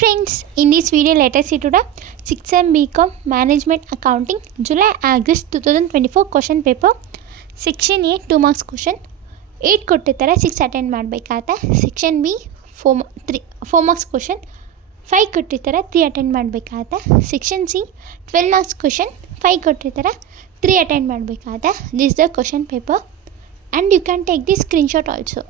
friends, in this video let us see to the 6M BCom Management Accounting July-August 2024 question paper. Section A 2 marks question 8 ಕೊಟ್ಟಿರ್ತಾರೆ 6 attend ಮಾಡಬೇಕಾಗುತ್ತೆ. Section B 4 marks question 5 ಕೊಟ್ಟಿರ್ತಾರೆ 3 attend ಮಾಡಬೇಕಾಗುತ್ತೆ. Section C 12 marks question 5 ಕೊಟ್ಟಿರ್ತಾರೆ 3 attend ಮಾಡಬೇಕಾಗುತ್ತೆ. This the question paper and you can take the screenshot also.